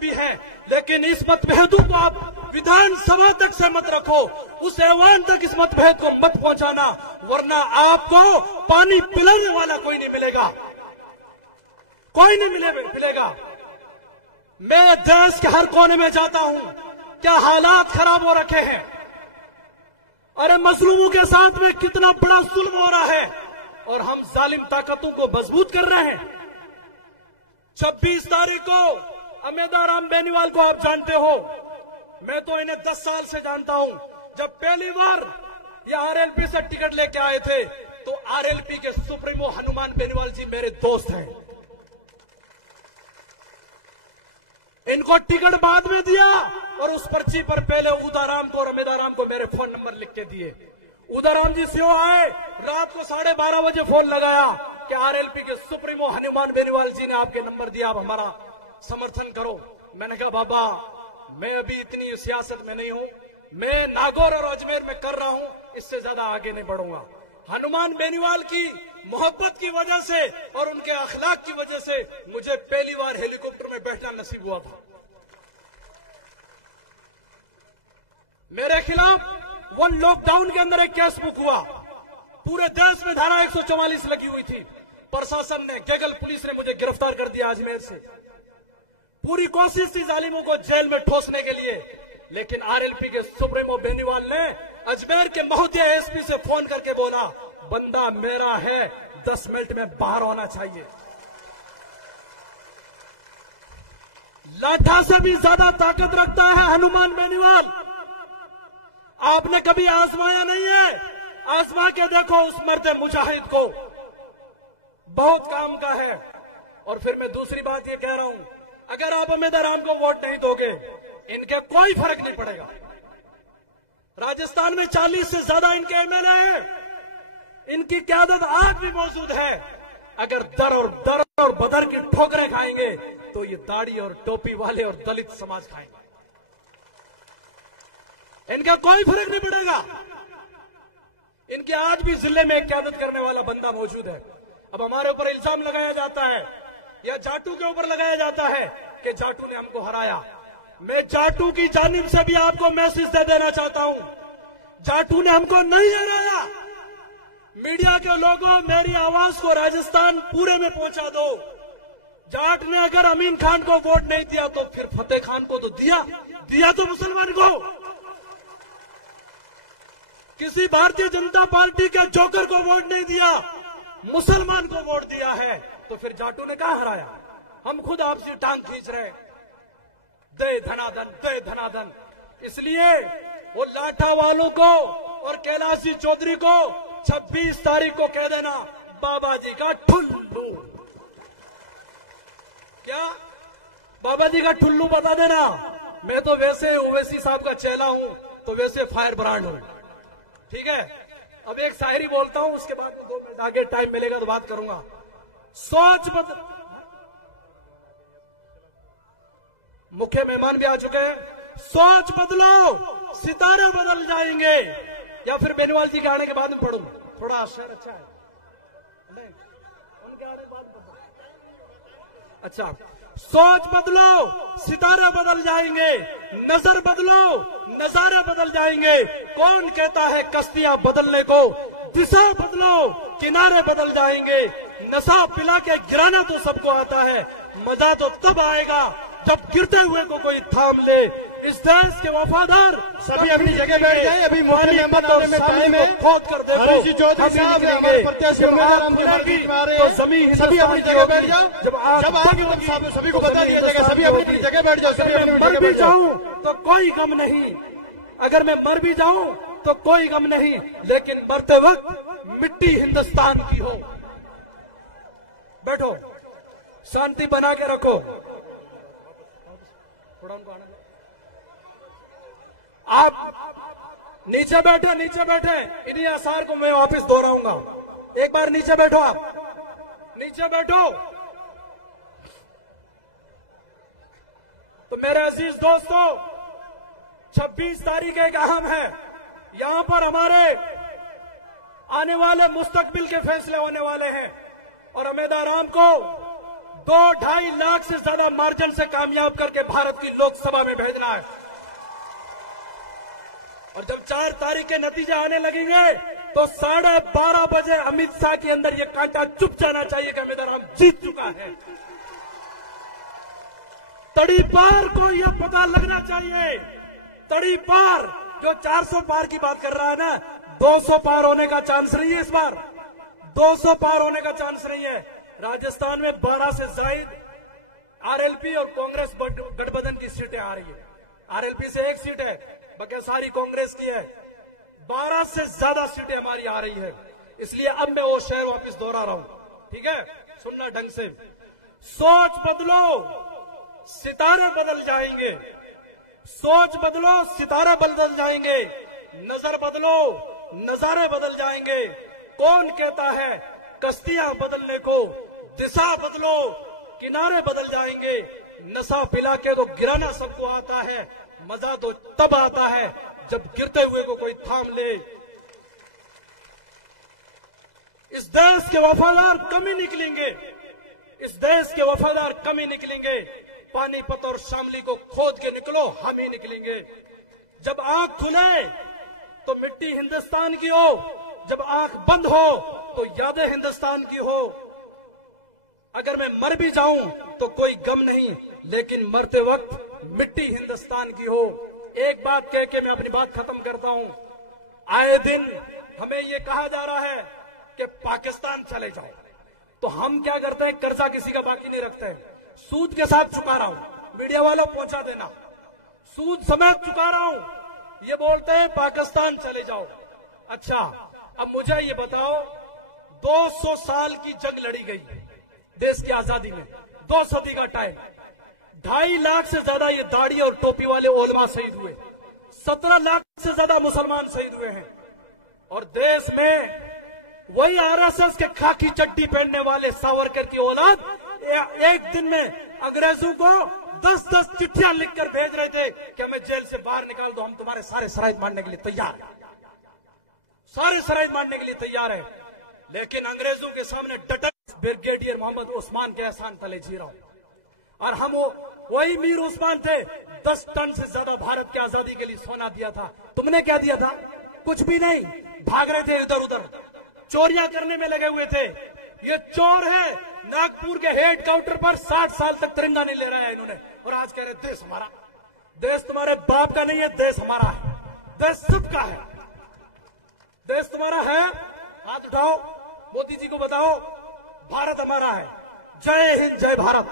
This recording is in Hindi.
भी हैं, लेकिन इस मतभेदों को आप विधानसभा तक से मत रखो, उस ऐवान तक इस मतभेद को मत पहुंचाना, वरना आपको पानी पिलाने वाला कोई नहीं मिलेगा, कोई नहीं मिलेगा। मैं देश के हर कोने में जाता हूं, क्या हालात खराब हो रखे हैं। अरे मजलूमों के साथ में कितना बड़ा जुल्म हो रहा है और हम जालिम ताकतों को मजबूत कर रहे हैं। 26 तारीख को अमेदा राम बेनीवाल को आप जानते हो, मैं तो इन्हें 10 साल से जानता हूं। जब पहली बार ये आरएलपी से टिकट लेके आए थे तो आरएलपी के सुप्रीमो हनुमान बेनीवाल जी मेरे दोस्त हैं। इनको टिकट बाद में दिया और उस पर्ची पर पहले उदाराम को और अमेदाराम को मेरे फोन नंबर लिख के दिए। उदाराम जी सीओ आए, रात को 12:30 बजे फोन लगाया कि आरएलपी के सुप्रीमो हनुमान बेनीवाल जी ने आपके नंबर दिया, आप हमारा समर्थन करो। मैंने कहा बाबा मैं अभी इतनी सियासत में नहीं हूं, मैं नागौर और अजमेर में कर रहा हूं, इससे ज्यादा आगे नहीं बढ़ूंगा। हनुमान बेनीवाल की मोहब्बत की वजह से और उनके अखलाक की वजह से मुझे पहली बार हेलीकॉप्टर में बैठना नसीब हुआ था। मेरे खिलाफ वन लॉकडाउन के अंदर एक केस बुक हुआ, पूरे देश में धारा 144 लगी हुई थी। प्रशासन ने, गैगल पुलिस ने मुझे गिरफ्तार कर दिया अजमेर से। पूरी कोशिश थी जालिमों को जेल में ठोसने के लिए, लेकिन आरएलपी के सुप्रीमो बेनीवाल ने अजमेर के महोदय एसपी से फोन करके बोला बंदा मेरा है, 10 मिनट में बाहर होना चाहिए। लाठा से भी ज्यादा ताकत रखता है हनुमान बेनीवाल। आपने कभी आजमाया नहीं है, आजमा के देखो उस मर्द मुजाहिद को, बहुत काम का है। और फिर मैं दूसरी बात ये कह रहा हूं, अगर आप अमेदा राम को वोट नहीं दोगे, इनके कोई फर्क नहीं पड़ेगा। राजस्थान में 40 से ज्यादा इनके एमएलए हैं, इनकी क्यादत आज भी मौजूद है। अगर दर और बदर की ठोकरें खाएंगे तो ये दाढ़ी और टोपी वाले और दलित समाज खाएंगे, इनका कोई फर्क नहीं पड़ेगा। इनके आज भी जिले में एक क्यादत करने वाला बंदा मौजूद है। अब हमारे ऊपर इल्जाम लगाया जाता है या जाटू के ऊपर लगाया जाता है कि जाटू ने हमको हराया। मैं जाटू की जानिब से भी आपको मैसेज दे देना चाहता हूं, जाटू ने हमको नहीं हराया। मीडिया के लोगों, मेरी आवाज को राजस्थान पूरे में पहुंचा दो। जाट ने अगर अमीन खान को वोट नहीं दिया तो फिर फतेह खान को तो दिया तो मुसलमान को। किसी भारतीय जनता पार्टी के जोकर को वोट नहीं दिया, मुसलमान को वोट दिया है, तो फिर जाटू ने कहां हराया। हम खुद आपसे टांग खींच रहे, दे धनाधन दे धनाधन। इसलिए वो लाठा वालों को और कैलाश जी चौधरी को 26 तारीख को कह देना बाबा जी का ठुल्लू। क्या बाबा जी का ठुल्लू बता देना। मैं तो वैसे ओवैसी साहब का चेला हूं, तो वैसे फायर ब्रांड हूं, ठीक है। अब एक शायरी बोलता हूं, उसके बाद में 2 मिनट आगे टाइम मिलेगा तो बात करूंगा। सोच बदल, मुख्य मेहमान भी आ चुके हैं। सोच बदलो, सितारे बदल जाएंगे। या फिर बेनीवाल जी के आने के बाद में पढ़ूं, थोड़ा शेर अच्छा है नहीं, उनके आने के बाद में पढ़ूं। अच्छा, सोच बदलो, सितारे बदल जाएंगे, नजर बदलो, नजारे बदल जाएंगे। कौन कहता है कश्तियां बदलने को, दिशा बदलो, किनारे बदल जाएंगे। नशा पिला के गिराना तो सबको आता है, मजा तो तब आएगा जब गिरते हुए को कोई थाम ले। इस देश के वफादार सभी अपनी जगह बैठ जाए। अभी मोदी मेंबर आने में टाइम है, खोद कर देखो। हरीश जी चौधरी साहब हमारे प्रत्याशी उम्मीदवार हमके मार्केट में आ रहे हैं, सभी अपनी जगह बैठ जाओ। जब आगे तक साहब सभी को बता दिया जाएगा, सभी अपनी जगह बैठ जाओ। सभी अपनी मर भी जाऊं तो कोई गम नहीं, अगर मैं मर भी जाऊं तो कोई गम नहीं, लेकिन मरते वक्त मिट्टी हिंदुस्तान की हो। बैठो, शांति बना के रखो। थोड़ा उनको आने दो। आप नीचे बैठो, नीचे बैठे। इन्हीं आसार को मैं वापस दोहराऊंगा। एक बार नीचे बैठो, आप नीचे बैठो। तो मेरे अजीज दोस्तों, 26 तारीख एक अहम है। यहां पर हमारे आने वाले मुस्तकबिल के फैसले होने वाले हैं और अमेदा राम को 2-2.5 लाख से ज्यादा मार्जिन से कामयाब करके भारत की लोकसभा में भेजना है। और जब 4 तारीख के नतीजे आने लगेंगे तो 12:30 बजे अमित शाह के अंदर ये कांटा चुप जाना चाहिए कि मिजोरम जीत चुका है। तड़ीपार को यह पता लगना चाहिए, तड़ीपार जो 400 पार की बात कर रहा है ना, 200 पार होने का चांस नहीं है इस बार, 200 पार होने का चांस नहीं है। राजस्थान में 12 से जायद आरएलपी और कांग्रेस गठबंधन की सीटें आ रही है। आरएलपी से 1 सीट है, बाकी सारी कांग्रेस की है। 12 से ज्यादा सीटें हमारी आ रही है। इसलिए अब मैं वो शहर वापस दोहरा रहा हूं, ठीक है? सुनना ढंग से। सोच बदलो, सितारे बदल जाएंगे। सोच बदलो, सितारे बदल जाएंगे। नजर बदलो, नजारे बदल जाएंगे। कौन कहता है कश्तियां बदलने को? दिशा बदलो, किनारे बदल जाएंगे। नशा पिला के तो गिराना सबको आता है, मजा तो तब आता है जब गिरते हुए को कोई थाम ले। इस देश के वफादार कम ही निकलेंगे, इस देश के वफादार कम ही निकलेंगे। पानीपत और शामली को खोद के निकलो, हम ही निकलेंगे। जब आंख खुले तो मिट्टी हिंदुस्तान की हो, जब आंख बंद हो तो यादें हिंदुस्तान की हो। अगर मैं मर भी जाऊं तो कोई गम नहीं, लेकिन मरते वक्त मिट्टी हिंदुस्तान की हो। एक बात कह के मैं अपनी बात खत्म करता हूं। आए दिन हमें यह कहा जा रहा है कि पाकिस्तान चले जाओ, तो हम क्या करते हैं? कर्जा किसी का बाकी नहीं रखते, सूद के साथ चुका रहा हूं। मीडिया वालों पहुंचा देना, सूद समेत चुका रहा हूं। ये बोलते हैं पाकिस्तान चले जाओ। अच्छा, अब मुझे ये बताओ, 200 साल की जंग लड़ी गई देश की आजादी में, 2 सदी का टाइम, 2.5 लाख से ज्यादा ये दाढ़ी और टोपी वाले उलमा शहीद हुए, 17 लाख से ज्यादा मुसलमान शहीद हुए हैं। और देश में वही आरएसएस के खाकी चड्डी पहनने वाले सावरकर की औलाद एक दिन में अंग्रेजों को 10-10 चिट्ठियां लिखकर भेज रहे थे कि हमें जेल से बाहर निकाल दो, हम तुम्हारे सारे शराइत मानने के लिए तैयार हैं, सारे शराइत मानने के लिए तैयार है। लेकिन अंग्रेजों के सामने डटक ब्रिगेडियर मोहम्मद उस्मान के एहसान तले जी रहा हूं। और हम वही मीर उस्मान थे, 10 टन से ज्यादा भारत की आजादी के लिए सोना दिया था। तुमने क्या दिया था? कुछ भी नहीं। भाग रहे थे इधर उधर, चोरियां करने में लगे हुए थे। ये चोर है, नागपुर के हेड काउंटर पर 60 साल तक तिरंगा नहीं ले रहा है इन्होंने, और आज कह रहे देश हमारा। देश तुम्हारे बाप का नहीं है, देश हमारा है, देश सबका है। देश तुम्हारा है, हाथ उठाओ, मोदी जी को बताओ भारत हमारा है। जय हिंद, जय भारत।